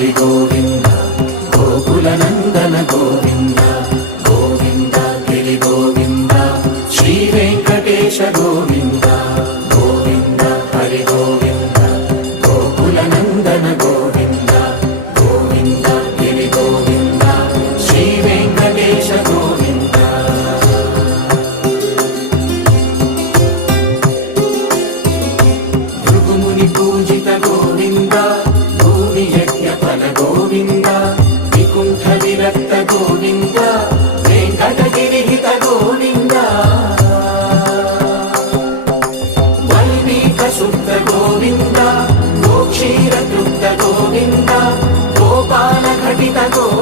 హరి గోవింద గోకులనందన గోవింద గోవింద గిరి గోవింద శ్రీ వెంకటేశ గోవింద గోవింద హరి గోవింద గోకులనందన గోవింద గోవింద గిరి గోవింద శ్రీ వెంకటేశ గోవింద భృగుముని పూజిత గోవింద భూమి యజ్ఞ ఫల గోవింద వికుంఠ విరక్త గోవింద వెంకటగిరిహిత గోవింద వల్మీక శుద్ధ గోవింద గోక్షీర తృప్త గోవింద గోపాల ఘటిత గోవింద